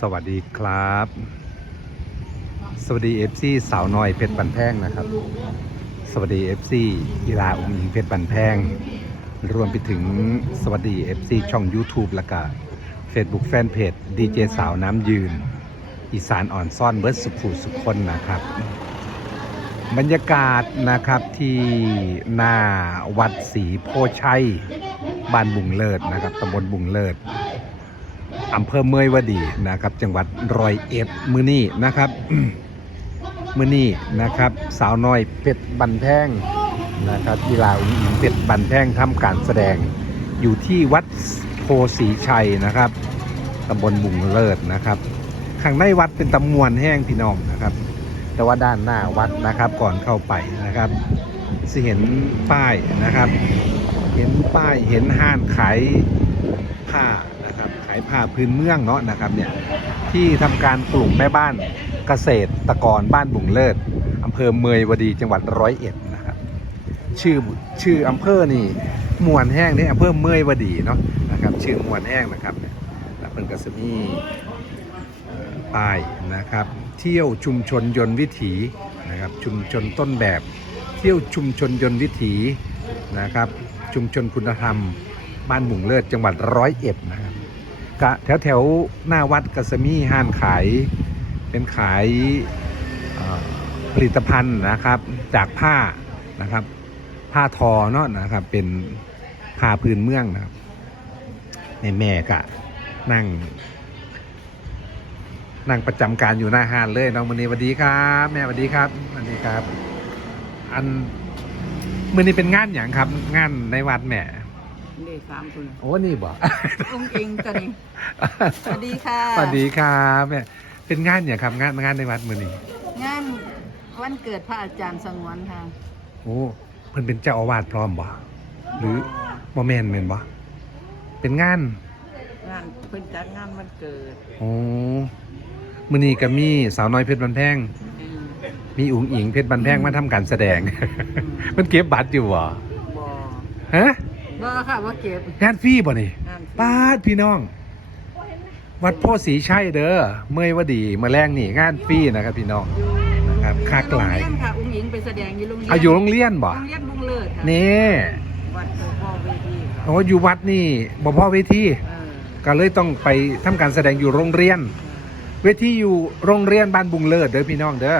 สวัสดีครับ สวัสดีเอฟซีสาวน้อยเพชรบันแพงนะครับ สวัสดีเอฟซีกีฬาองค์หญิงเพชรบันแพง รวมไปถึงสวัสดีเอฟซีช่อง YouTube และก็ Facebook Fanpage ดีเจสาวน้ำยืน อีสานอ่อนซ่อนเบิร์ดสุขูสุขคนนะครับ บรรยากาศนะครับที่หน้าวัดศรีโพชัยบ้านบุงเลิศนะครับตำบลบุงเลิศ อำเภอเมยวดีนะครับ จังหวัดร้อยเอ็ดมือนี่นะครับมือนี่นะครับ สาวน้อยเป็ดบันแพงนะครับกีฬาอุ้งอิงเป็ดบันแพงทำการแสดงอยู่ที่วัดโพสีชัยนะครับตำบลบุงเลิศนะครับ ข้างในวัดเป็นตำมวนแห้งพี่น้องนะครับ แต่ว่าด้านหน้าวัดนะครับก่อนเข้าไปนะครับจะเห็นป้ายนะครับ เห็นป้ายเห็นห้านขายผ้าายผ้าพื้นเมืองเนาะนะครับเนี่ยที่ทำการกลุ่มแม่บ้านเกษตรกรบ้านบุงเลิศอำเภอเมยวดีจังหวัดร้อยเอ็ดนะครับชื่อชื่ออำเภอนี่มวนแห้งนี่อำเภอเมยวดีเนาะนะครับชื่อมวนแห้งนะครับเนี่ยเพิ่นก็จะมีป้ายนะครับ เที่ยวชุมชนยนต์วิถีนะครับชุมชนต้นแบบ เที่ยวชุมชนยนต์วิถีนะครับชุมชนคุณธรรม บ้านบุงเลิศจังหวัดร้อยเอ็ดนะครับ กะแถวแถวๆหน้าวัดกษมีห้านขายเป็นขายผลิตภัณฑ์นะครับจากผ้านะครับ ผ้าทอเนาะนะครับเป็นผ้าพื้นเมืองนะครับในแม่กะนั่ง นั่งประจำการอยู่หน้าห้านเลยน้องมณีสวัสดีครับ แม่สวัสดีครับสวัสดีครับ อันมือนี้เป็นงานอย่างครับ งานในวัดแม่ เด็กสามคนโอ้นี่บ่อุ้งอิงตัวนี้สวัสดีค่ะสวัสดีครับแม่เป็นงานอย่างครับงานงานในวัดมือนี้งานวันเกิดพระอาจารย์สงวนค่ะโอ้เพิ่นเป็นเจ้าอาวาสพร้อมบ่หรือบ่แม่นแม่นบ่เป็นงานงานเพิ่นจัดงานวันเกิดโอ้มือนี้ก็มีสาวน้อยเพชรบันแพงอืมมีอุ๋งอิงเพชรบันแพงมาทำการแสดง มันเก็บบัตรอยู่บ่บอฮะ บอค่ะว่าเก็บงานฟรีบ่นี่งานป้าดพี่น้อง วัดโพธิ์ศรีชัยเด้อเมื่อยวดีเมื่อแรงนี่งานฟรีนะครับพี่น้องนะครับคักหลายโรงเรีนค่ะอุ้งอิงไปแสดงอยู่โรงเรีนอายุโรงเรียนบ่โรงเรียนบุงเลิศค่ะนี่วัดโพพ่อเวทีค่ะโอ้อยู่วัดนี่บ่พ่อเวทีเออก็เลยต้องไปทำการแสดงอยู่โรงเรียน เวทีอยู่โรงเรียนบ้านบุงเลิศเด้อพี่น้องเด้อ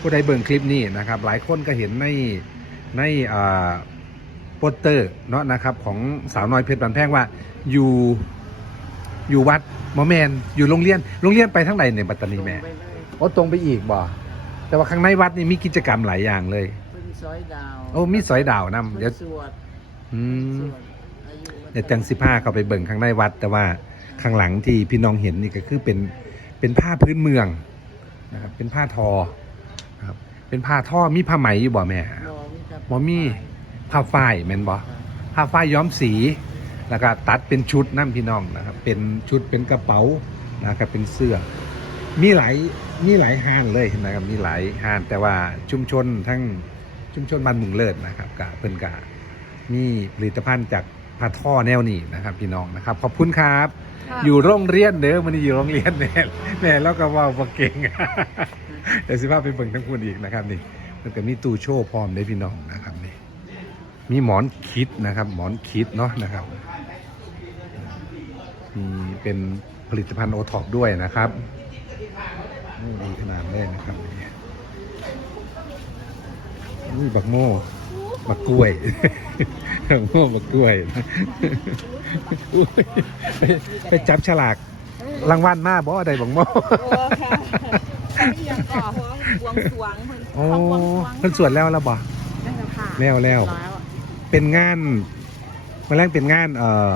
ผู้ใดเบิ่งคลิปนี้นะครับ หลายคนก็เห็นในในอ่าโปสเตอร์เนาะนะครับของสาวน้อยเพชรบันแพงว่าอยู่อยู่วัดหมอแมนอยู่โรงเรียนโรงเรียนไปทั้งไหนเนี่ยปัตตานีแม่ไปเลยโอ้ตรงไปอีกบ่แต่ว่าข้างในวัดนี่มีกิจกรรมหลายอย่างเลยเป็นซอยดาวโอ้มีสอยดาวนํเดี๋ยวสวดอืมสวดอายุวันเดี๋ยวจังสิผ้าเข้าไปเบิ่งข้างในวัด แต่ว่าข้างหลังที่พี่น้องเห็นนี่ก็คือเป็นเป็นผ้าพื้นเมืองนะครับเป็นผ้าทอนะครับเป็นผ้าท่อมีผ้าไหมอยู่บ่แม่บอมีแต่บ่มี ผ้าฝ้ายแม่นบ่ผ้าฝ้ายย้อมสีแล้วก็ตัดเป็นชุดนั่นพี่น้องนะครับ เป็นชุดเป็นกระเป๋านะครับเป็นเสื้อ มีหลายมีหลายห้างเลยนะครับมีหลายห้างแต่ว่าชุมชนทั้งชุมชนบ้านมุงเลิศนะครับกะเพิ่นกะมีผลิตภัณฑ์จากผ้าท่อแนวนี้นะครับ พี่น้องนะครับ ขอบคุณครับค่ะอยู่โรงเรียนเด้อมันอยู่โรงเรียนแน่แน่แล้วก็เว่าบ่เก่งเดี๋ยวสิพาไปเบิ่งทั้งคุณอีกนะครับนี่มันก็มีตู้โชว์พร้อมได้อพี่น้องนะครับนี่ มีหมอนคิดนะครับ หมอนคิดเนาะนะครับ มีเป็นผลิตภัณฑ์โอท็อปด้วยนะครับนี่ดีขนาดเลยนะครับนี่นี่บักโม่บักกล้วยบักโม่บักกล้วยอุ๊ยไปไปจับฉลากรางวัลมาบ่ได้บักโม่โอ้ค่ะนี่ยังก่อหัวบวงสรวงเพิ่นโอ้เขาบวงสรวงเพิ่นสวดแล้วแล้วบ่นั่นแหละค่ะแล้วแล้วร้อยอะ เป็นงานมาแรกเป็นงาน เอ่อ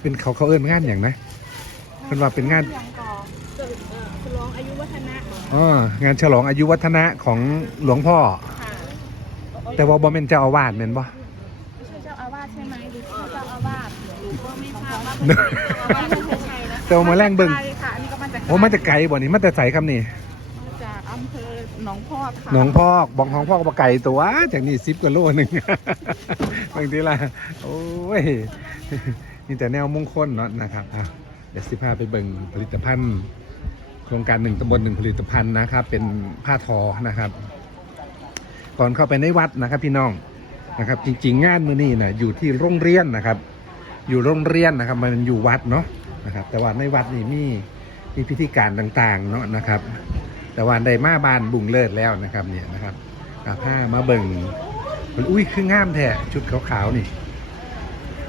เป็นเขาเขาเอิ้นงานอย่างนะเพิ่นว่าเป็นงานยังก่อเกิดเอ่อฉลองอายุวัฒนะอ๋องานฉลองอายุวัฒนะของหลวงพ่อ ค่ะแต่ว่าบ่แม่นเจ้าอาวาสแม่นบ่ ไม่ใช่เจ้าอาวาสใช่ไหมหรือเจ้าอาวาสหรือก็ไม่ทราบว่าเป็นเจ้าอาวาสไม่ใช่นะแต่ว่ามาแรงเบิ่ง ใช่ค่ะอันนี้ก็มาจากโอ้มาจากไกลบ่นี่มาแต่ไสครับนี่มาจาก อำเภอหนองพอกค่ะหนองพอกบอกหนองพอกบ่ไกลตัวจากนี่10กว่าโลหนึ่ง บางทีล่ะโอ้ยมีแต่แนวมงคลเนาะนะครับอะเดี๋ยวสิพาไปเบิ่งผลิตภัณฑ์ โครงการหนึ่งตำบลหนึ่งผลิตภัณฑ์นะครับ เป็นผ้าทอนะครับ ก่อนเข้าไปในวัดนะครับ พี่น้องนะครับ จริง ๆ งานมือนี้นะอยู่ที่โรงเรียนนะครับ อยู่โรงเรียนนะครับ มันอยู่วัดเนาะนะครับ แต่ว่าในวัดนี่มีมีพิธีการต่าง ๆ เนาะนะครับ แต่ว่าได้มาบานบุงเลิศแล้วนะครับเนี่ยนะครับอาผ้ามาเบิ่งมันอุ้ยคืองามแท้ชุดขาวๆนี่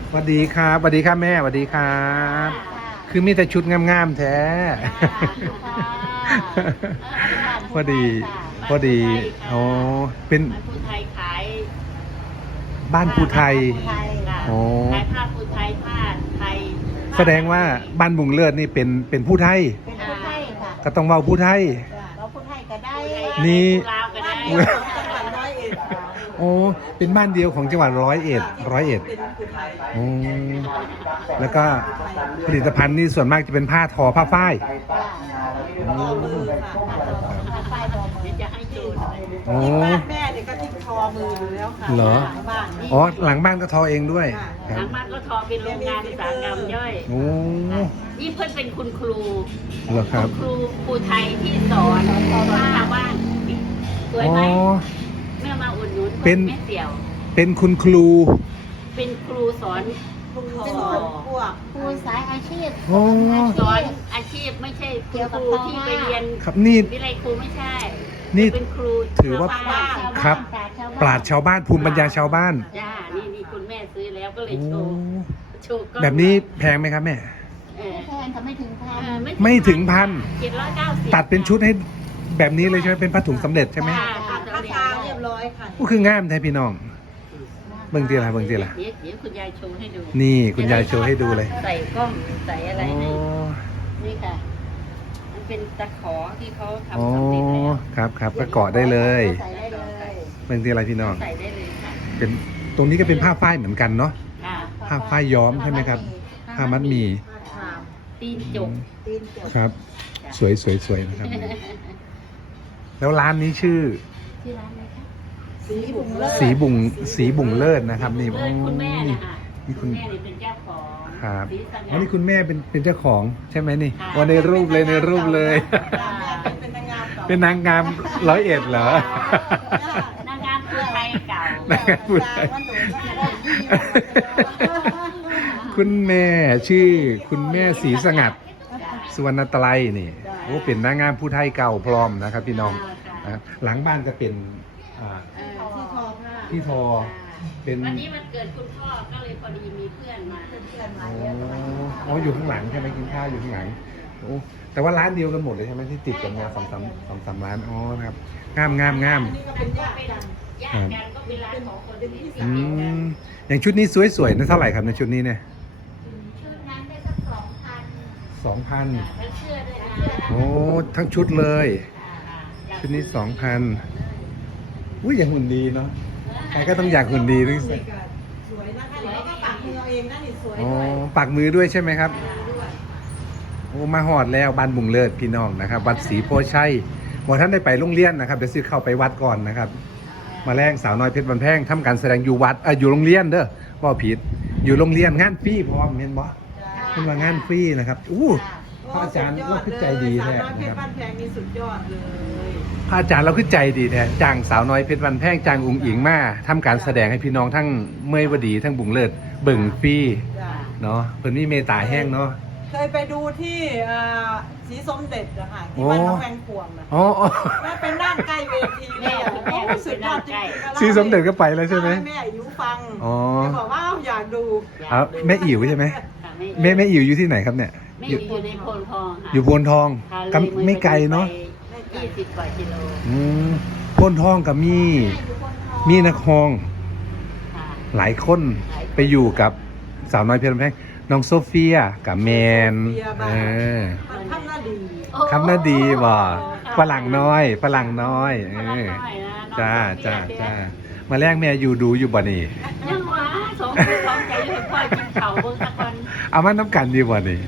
สวัสดีครับสวัสดีครับแม่สวัสดีครับ คือมีแต่ชุดงามๆแท้พอดีพอดีอ๋อเป็นผู้ไทยขายบ้านภูไทยค่ะอ๋อขายผ้าภูไทยผ้าไทย แสดงว่าบ้านบุงเลิศนี่เป็นเป็นผู้ไทย เป็นผู้ไทยค่ะ ก็ต้องเว้าผู้ไทย เราผู้ไทยก็ได้ นี่ลาวก็ได้อุ๊ยโอ้เป็นบ้านเดียวของจังหวัดร้อยเอ็ดร้อยเอ็ดโอ้แล้วก็ผลิตภัณฑ์นี่ส่วนมากจะเป็นผ้าทอผ้าฝ้ายโอ้ป้ายดอมเดี๋ยวจะให้ดูหน่อยโอ้บ้านแม่เนี่ยก็ทิ้งทอมืออยู่แล้วค่ะเหรอลังบ้านนี่อ๋อหลังบ้านก็ทอเองด้วยคทารับงบ้านก็ทอเป็นโรงงานอุตสาหกรรมย่อยโอ้นี่เพื่อนเป็นคุณครู เหรอครับณครูภูไทยที่สอนสอนชาวบ้านสวยอ๋อไหมเมื่อมาอุดหนุนเป็นแม่เสี่ยว เป็นคุณครูเป็นครูสอนคุณพ่เป็นอคนพวกครูสายอาชีพ โอ้สอนอาชีพไม่ใช่คุณครูที่ไปเรียนครับนี่วิไลครูไม่ใช่ นี่เป็นครูถือว่า ชบ้านครับ ปราดชาวบ้านภูมิปัญญาชาวบ้านจ้านี่นี่คุณแม่ซื้อแล้วก็เลยโอ้โชว์โชว์กล้องแบบนี้แพงไหมครับแม่ เออแทนทำไม่ถึงพัน เออไม่ถึงพัน เจ็ดร้อยเก้าสิบตัดเป็นชุดให้แบบนี้เลยใช่ไหมเป็นผ้าถุงสำเร็จใช่ไหมจ้าตัดราคาเรียบร้อยค่ะ ก็คืองามแท้พี่น้อง เบิ่งทีละเบิ่งทีละเดี๋ยวเดี๋ยวคุณยายโชว์ให้ดูนี่คุณยายโชว์ให้ดูเลย ใส่กล้องใส่อะไรอ๋อให้นี่ค่ะมัน เป็นตะขอที่เขาอ๋อทำสำเร็จแล้วครับครับก็เกาะได้เลย ใส่ได้เลยเบิ่งทีละพี่น้อง ใส่ได้เลยค่ะเป็นตรงนี้ก็เป็นผ้าฝ้ายเหมือนกันเนาะค่ะผ้าฝ้ายย้อมใช่ไหมครับผ้ามัดหมี่ตีนจกตีนเกี่ยวครับ สวยสวยสวยนะครับ แล้วร้านนี้ชื่อ ที่ร้านเลยค่ะสีบุ๋มเลิศสีบุงสีบุงเลิศนะครับนี่เลิศคุณแม่นะคะนี่คุคุณณ แม่นี่เป็นเจ้าของ ครับสีสอ๋อนี่คุณแม่เป็นเป็นเจ้าของใช่ไหมนี่ค่ะอ๋อในรูปเลยในรูปเลยแม่เป็นนางงามก่าเป็นนางงามร้อยเอ็ดเหรอ นางงามคือไทยเก่านางงามพูดไทยว่าหนูก็ได้ยี่คุณแม่ชื่อคุณแม่สีสงัดสุวรรณตรัยนี่โอ้เป็นนางงามผู้ไทยเก่าพร้อมนะครับพี่น้องนะครับหลังบ้านจะเป็นอ่าเออที่ทอผ้าที่ทอ เป็นวันนี้มันเกิดคุณพ่อก็เลยพอดีมีเพื่อนมาเพื่อนๆมาอ๋อเยอะอ๋ออยู่ข้างหลังใช่ไหมกินข้าวอยู่ข้างหลังโอ้แต่ว่าร้านเดียวกันหมดเลยใช่ไหมที่ติดกันมาสองสามสองสามร้านอ๋อนะครับงามงามงามนี่ก็เป็นญาติกันญาติกันก็เป็นร้านของคนที่อืมอย่างชุดนี้สวยๆนะเท่าไหร่ครับในชุดนี้เนี่ยชุดนั้นได้สักสองพันสองพันทั้งเชื่อด้วยนะโอ้ทั้งชุดเลยชุดนี้สองพันอุ้ยอย่างหุ่นดีเนาะใค รก็ต้องอยากหุ่นดีด้วยนี่ก็สวยนะคะเดี๋ยวก็ปักมือเอาเองนะนี่สวยอ๋อด้วยปักมือด้วยใช่ไหมครับ ด้วยโอ้มาหอดแล้วบ้านบุงเลิศพี่น้องนะครับ วัดศรีโพชัยบอกท่านได้ไปโรงเรียนนะครับเดี๋ยวซื้อเข้าไปวัดก่อนนะครับ มาแรงสาวน้อยเพชรบันแพงทำการแสดงอยู่วัดเอ่ออยู่โรงเรียนเด้อว่าผิดอยู่โรงเรียนงานฟรีพร้อมเห็นบ่เป็นว่างานฟรีนะครับอู้พ ระอาจารย์เราคือใจดีแท้สาวน้อยเพนะชครับรบ้านแพงนี่สุดยอดเลยพระอาจารย์เราคือใจดีแท้จ้างสาวน้อยเพชรบันแพงจ้างอุงอิงมาทำการแสดงให้พี่น้องทั้งเมยวดีทั้งบุงเลิศเบิ่งฟรีจ้ะเนาะเพิ่นมีเมตตาแห้งเนาะ เคยไปดูที่เอ่อสีสมเด็จอะค่ะที่โอ้บ้านน้องแวงพวงนะอ๋ออ๋อแม่เป็นนั่งใกล้เวทีเลยอะโอ้สุดยอดจริงๆซีสมเด็จก็ไปแล้วใช่ไหม แม่อิ๋วฟังอ๋อ แกบอกว่าอยากดู ครับแม่อิ๋วใช่ไหมค่ะไม่แม่แม่อิ๋วอยู่ที่ไหนครับเนี่ย ไม่อยู่อยู่ในโพนทองค่ะอยู่โพนทองค่ะก็เลยไม่ไกลเนาะยี่สิบกว่ากิโลอืมโพนทองกับมีมีนักฮองค่ะ หลายคนไปอยู่กับสาวน้อยเพชรบันแพงน้องโซเฟียกับแมนเออมันทำหน้าดีคำน่าดีบ่ฝรั่งน้อยฝรั่งน้อยเอฝรั่งอน้อยนะน้องจ้าจ้าเตี้ยจ้ามาแรกแม่อยู่ดูอยู่บ่นี่ยังหวาสองคนสองใจเลยพ่อกินเขาเบิ่งสักคนเอามาน้ำกันดีบ่นี่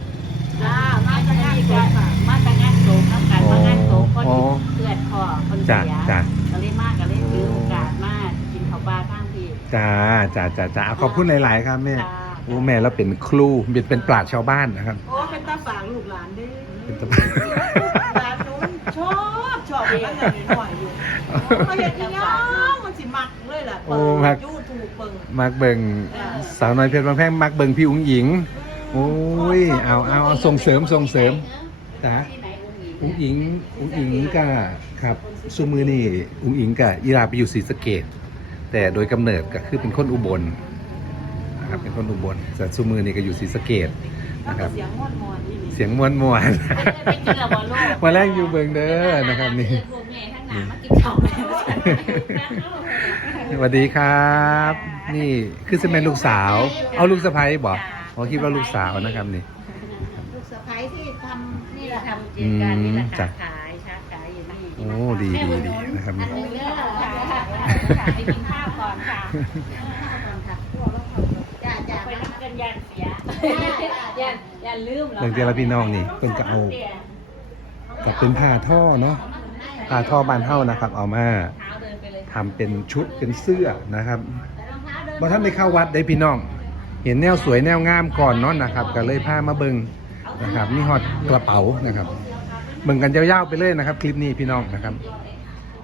จ้ายจ้าก็เลยมากก็เลยถือโอกาสมากินข้าวปลาข้างพี่ จ้าจ้าจ้าจ้าขอบคุณหลาย ๆ ครับแม่จ้า โอ้แม่เราเป็นครูเป็นเป็นปราชญ์ชาวบ้านนะครับ โอ้เป็นตาฝางลูกหลานเด้เป็นตะหลเองมันหน่อยอยู่เขาเห็นที่น้องมันสิมักเลยแหละโอ้มักยูทูบเบิ่งมักเบิงสาวน้อยเพชรบางแพงมักเบิงพี่อุ้งหญิง โอ้ยเอาเอาเอาส่งเสริมส่งเสริมจ้ะที่ไหน อุ้งอิงอุ้งอิงอุ้งอิงก็ครับซูมือนี่อุ้งอิงกับอีราไปอยู่ศรีสะเกดแต่โดยกำเนิดก็คือเป็นคนอุบลนะครับเป็นคนอุบลแต่ซูมือนี่ก็อยู่ศรีสะเกดแล้วนะคก็รับเสียงมวนมวนๆนี่นี่เสียงมวนมวนไปกินแล้วบ่ลูกมาแรกอยู่เบิงเด้อนะครับนี่พวกแม่ทั้งหนามากินข้าวแม่สวัสดีครับ นี่คือจะเป็นลูกสาว เอาลูกสะใภ้บอกอ๋อคิดว่าลูกสาวนะครับนี่ นี่แหละทำกิจการนี่แหละค้าขายค้าขายอยู่นี่โอ้ดีดีดีนะครับอันี่นนึงเด้อค่ะไปกินข้าวก่อนค่ะจ้าจ้าไปรับกันยันเสียยันยันลืมเรื่องเดียวพี่น้องนี่เพิ่นก็เอากับเป็นผ้าท่อเนาะผ้าท่อบานเท่านะครับ เอามาเท้าเดินไปเลยทำเป็นชุดเป็นเสื้อนะครับบอท่านได้เข้าวัดได้พี่น้อง เห็นแนวสวยแนวงามก่อนเนาะนะครับ ก็เลยพามาเบิง นะครับนี่ฮอดกระเป๋านะครับเบิ่งกันยาวๆไปเลยนะครับ คลิปนี้พี่น้องนะครับ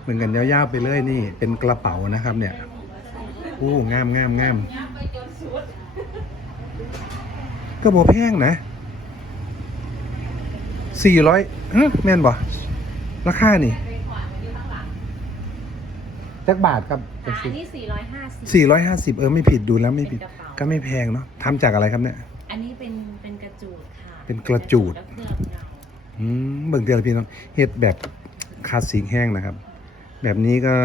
เบิ่งกันยาวๆไปเลยนี่ เป็นกระเป๋านะครับ เนี่ยโอ้งามงามงามก็บ่แพงนะสี่ร้อยแม่นบ่ราคานี่จักบาทครับอันนี้450สี่ร้อยห้าสิบเออไม่ผิดดูแล้วไม่ผิดเป็นกระเป๋าก็ไม่แพงเนาะทำจากอะไรครับเนี่ย อันนี้เป็นเป็นกระจูดค่ะ เป็นกระจูดแล้วเคลือบเงาอืมเบิ่งเดียวพี่น้องเฮ็ดแบบคลาสสิกแห้งนะครับ แบบนี้ก็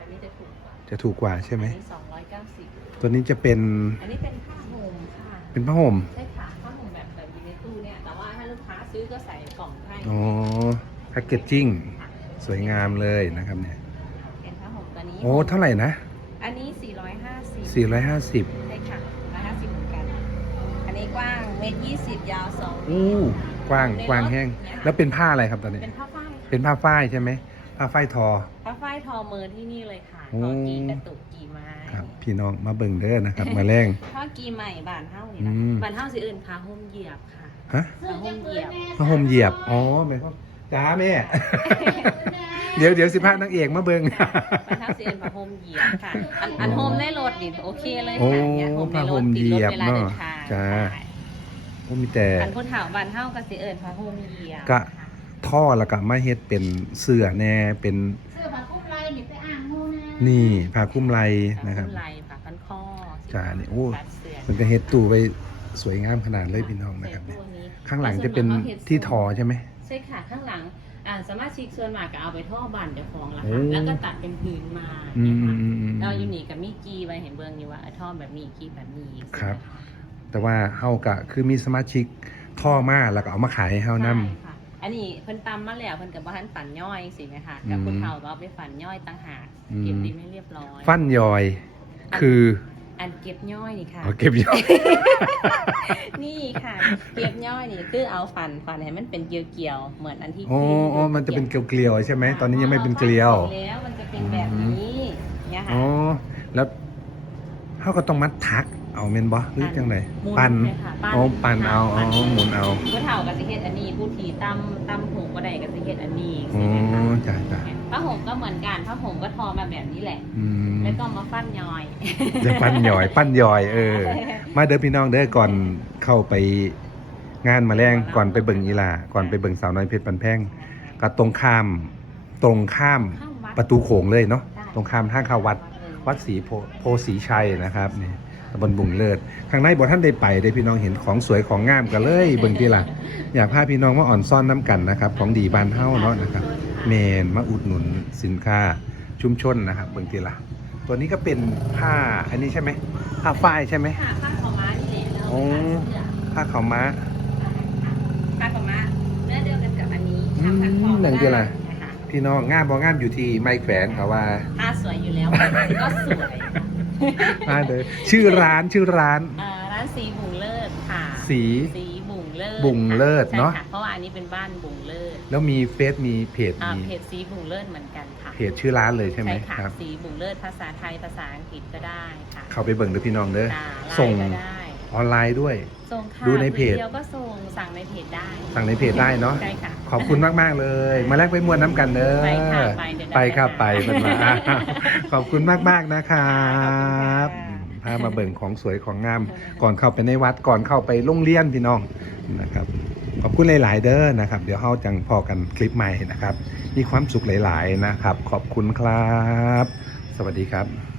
อันนี้จะถูกกว่าจะถูกกว่าใช่ไหมอันนี้290ตัวนี้จะเป็น อันนี้เป็นผ้าห่มค่ะเป็นผ้าห่มใช่ค่ะผ้าห่มแบบแบบอยู่ในตู้เนี่ยแต่ว่าถ้าลูกค้าซื้อก็ใส่กล่องให้อ๋อแพ็กเกจจิ้งสวยงามเลยนะครับเนี่ยเป็นผ้าห่มตัวนี้โอ้เท่าไหร่นะอันนี้450 450ใช่ค่ะ150เหมือนกัน อันนี้ กว้างเมตร20ยาว2เมอู้ตรกว้างกว้างแห้ง แล้วเป็นผ้าอะไรครับตอนนี้ เป็นผ้าฝ้ายเป็นผ้าฝ้ายใช่ไหมผ้าฝ้ายทอ ผ้าฝ้ายทอมือที่นี่เลยค่ะโอ้ ทอกีกระตุกกีไม้ครับ พี่น้องมาเบิ่งเด้อนะครับ มาแรงผ้ากีใหม่บานเท่านี่อืนะมบานเท่าสีอื่นผ้าห่มเหยียบค่ะฮะผ้าห่มเหยียบผ้าห่มเหยียบ อ๋อหมายความจ้าแม่ เดี๋ยวเดี๋ยวสิพานางเอกมาเบิ่ง บานเท่าสีอื่นผ้าห่มเหยียบค่ะ อันอันห่มในรถดิโอเคเลยโอ้ค่ะเนี่ยห่มในผ้ารห่ถมติดรถเหยียบเวลาเดินทางเนาะจ้า ใช่ โอ้มีแต่อันพุทธาบานเท่ากับสีอื่นผ้าห่มเหยียบก็ท่อแล้วก็มาเฮ็ดเป็นเสื้อแน่เป็นเสื้อผ้าคุ้มไรนี่ไปอ่างโน่นนะนี่ผ้าคลุ้มไหลผ้านะครับคุ้มไรผ้าพันคอจ้านี่โอ้ตัดเสื้อมันก็เฮ็ดตู้ไว้สวยงามขนาดเลยพี่น้องนะครับเนี่ยใส่ตู้นี้ข้างหลังจะเป็นที่ทอใช่ไหมใช่ค่ะข้างหลังอ่าสามารถชิกส่วนมากก็เอาไปท่อบันเจ้าของละโอ้ค่ะแล้วก็ตัดเป็นพื้นมาอืมเนี่ยอืมอืมอืมค่ะเราอยู่นี่กับมีกีไว้เห็นเบื้องอยู่ว่าเออท่อแบบนี้กีแบบนี้ครับ แต่ว่าเฮากะคือมีสมาชิกท่อมาแล้วก็เอามาขายให้เฮาใช่นํค่ะ อันนี้เพิ่นตำมาแล้วเพิ่นกับบ้านฝันย่อยสิไหมคะอืมกับคุณเฒ่าก็เอาไปฝันย่อยต่างหากอืม เก็บดินให้เรียบร้อยฟันยอย คืออันเก็บย่อยนี่ค่ะ เอาเก็บยอย นี่ค่ะ เก็บย่อยนี่คือเอาฝันฝันให้มันเป็นเกลียวๆเหมือนอันที่อ๋ออ๋อมันจะเป็นเกลียวๆใช่ไหม ตอนนี้ยังไม่เป็นเกลียว แล้วมันจะเป็นแบบนี้เนี่ยค่ะ อ๋อ แล้วเขาก็ต้องมัดทัก เอาเมนบอหรือจังไดหมุปั่นเลยค่ะอ๋อปั่นเอาอ๋อปั่นหมุนเอาผู้เฒ่ากับสิเฮ็ดอันนี้ผู้ถีตำตำหูก็ได้กับสิเฮ็ดอันนี้อ๋อใช่ไหมคะจ้าจ้าผ้าห่มก็เหมือนกันผ้าห่มก็ทอมาแบบนี้แหละอืมแล้วก็มาฟันยอยจะปั้นยอย ปั้นยอย เออ มาเด้อพี่น้องเด้อก่อนเข้าไปงานมาแรงก่อนไปเบิ่งอีหลาก่อนไปเบิ่งสาวน้อยเพชรปันแพงก็ตรงข้ามตรงข้ามข้างวัดประตูโขงเลยเนาะได้ตรงข้ามทางเข้าวัดวัดศรีโพโพสีชัยนะครับนี่ ตำบลบุงเลิศข้างในบ่ท่านได้ไปได้พี่น้องเห็นของสวยของงามกันเลยเบิ่งที่ล่ะอยากพาพี่น้องมาอ่อนซ่อนน้ำกันนะครับ ของดีบ้านเฮาเนาะนะครับเมนมาอุดหนุนสินค้าชุมชนนะครับเบิ่งที่ล่ะตัวนี้ก็เป็นผ้าอันนี้ใช่ไหมผ้าฝ้ายใช่ไหมค่ะผ้าขาวม้านี่แหละแล้วโอ้ผ้าขาวม้าผ้าขาวม้าเนื้อเดียวกันกับอันนี้อืมทำพันคอหนังเดียวอะไรนะคะพี่น้องงามบ่งามอยู่ที่ไม้แขวนเขาว่าผ้าสวยอยู่แล้วก็สวย มาเด้อชื่อร้านชื่อร้าน อ่าร้านสีบุงเลิศค่ะ สี สีบุงเลิศบุงเลิศใช่เนอะค่เพราะว่าอันนี้เป็นบ้านบุงเลิศแล้วมีเฟซมีเพจอ่ามีเพจสีบุงเลิศเหมือนกันค่ะเพจชื่อร้านเลยใช่ไหมค่ะครับ สีบุงเลิศภาษาไทยภาษาอังกฤษก็ได้ค่ะเข้าไปเบิ่งเด้อพี่น้องเด้อจ้าไลน์ส่งก็ได้ออนไลน์ด้วย ส่งค่ะดูในเพจเดียวก็ส่ง สั่งในเพจได้ สั่งในเพจได้เนาะ ใช่ค่ะ ขอบคุณมาก ๆ เลย มาแลกไปมวนน้ำกันเด้อไปค่ะไปเดี๋ยวนัดไปครับกันไปเป็นมาขอบคุณมาก ๆ นะครับขอบคุณค่ะ พามาเบิ่งของสวยของงาม ก่อนเข้าไปในวัดก่อนเข้าไปโรงเรียนพี่น้องนะครับ ขอบคุณหลาย ๆ เด้อนะครับ เดี๋ยวเฮาจังพอกันคลิปใหม่นะครับ มีความสุขหลาย ๆ นะครับ ขอบคุณครับ สวัสดีครับ